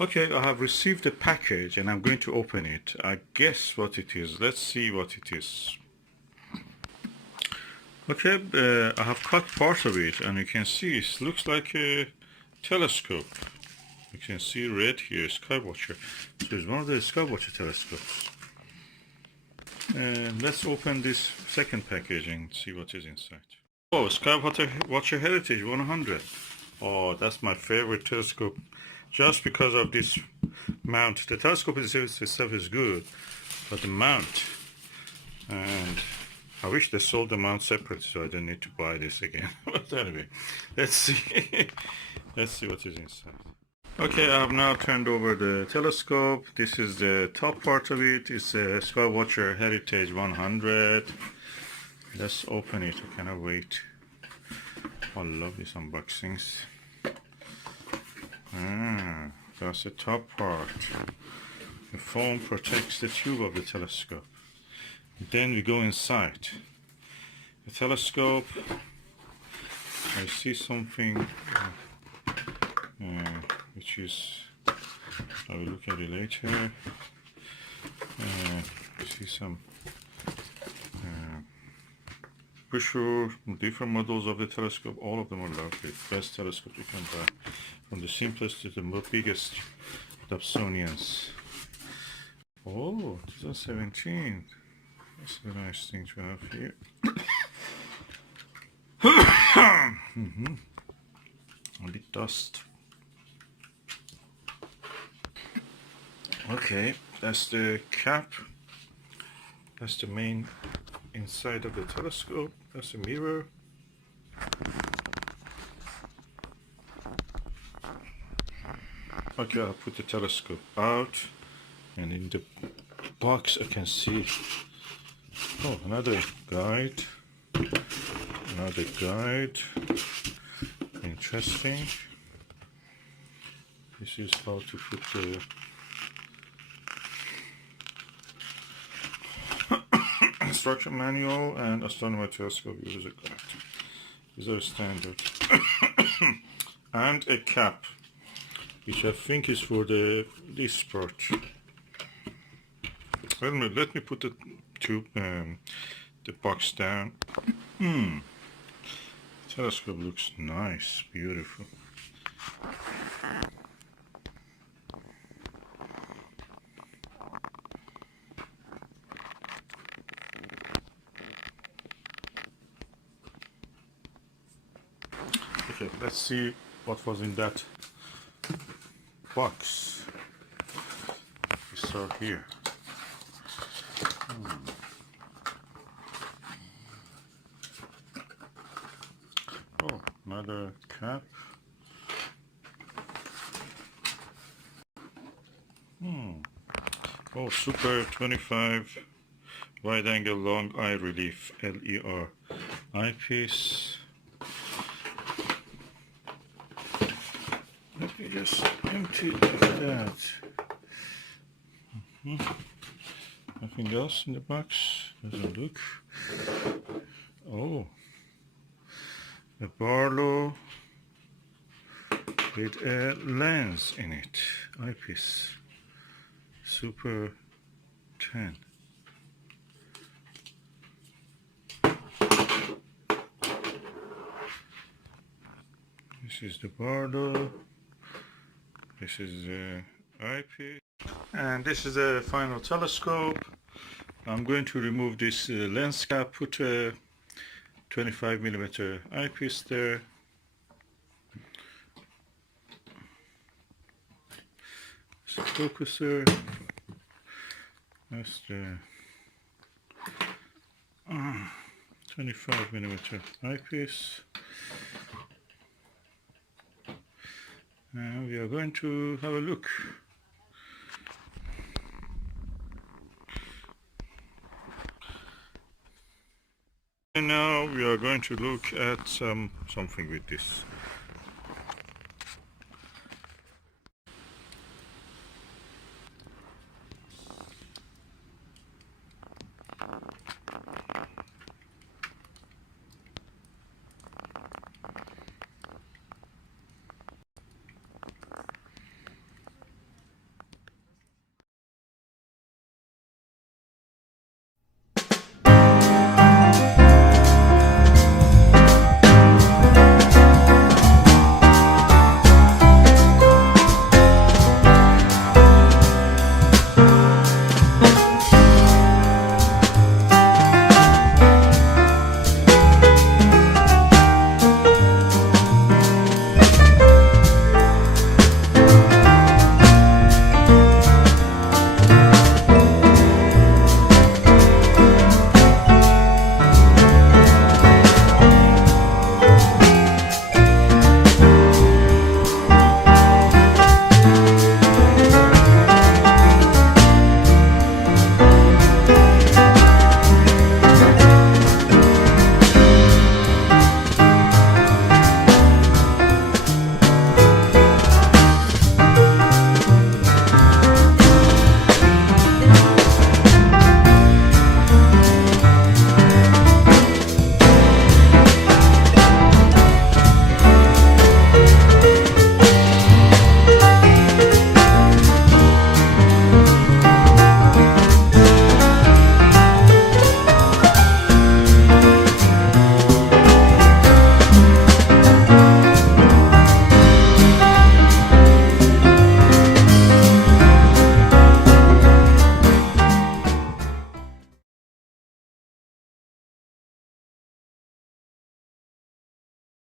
Okay, I have received a package and I'm going to open it. I guess what it is. Let's see what it is. Okay, I have cut part of it and you can see it looks like a telescope. You can see red here, Skywatcher. So it's one of the Skywatcher telescopes. And let's open this second package and see what is inside. Oh, Sky-Watcher Heritage-100. Oh, that's my favorite telescope. Just because of this mount. The telescope itself is good, but the mount, and I wish they sold the mount separate so I don't need to buy this again. But anyway, let's see. Let's see what is inside. Okay, I have now turned over the telescope. This is the top part of it. It's a Skywatcher Heritage-100. Let's open it. I cannot wait. I love these unboxings. That's the top part. The foam protects the tube of the telescope. Then we go inside the telescope. I see something which is, I will look at it later. I see some sure different models of the telescope. All of them are lovely. Best telescope you can buy, from the simplest to the biggest Dobsonians. Oh, 2017. That's a nice thing to have here. A bit dust. Okay, that's the cap. That's the main inside of the telescope. That's a mirror. Okay, I'll put the telescope out, and in the box I can see, oh, another guide. Another guide. Interesting. This is how to put the instruction manual and astronomy telescope user guide. These are standard. And a cap, which I think is for this part. Let me put the tube, the box down. Telescope looks nice, beautiful. Okay, let's see what was in that box. We saw here. Oh, another cap. Oh, Super 25 wide angle long eye relief LER eyepiece. Let me just empty that. Nothing else in the box. Doesn't look. Oh, a Barlow with a lens in it. Eyepiece. Super 10. This is the Barlow. This is the eyepiece. And this is the final telescope. I'm going to remove this lens cap, put a 25mm eyepiece there. It's a focuser. That's the 25mm eyepiece. Now we are going to have a look. And now we are going to look at something with this.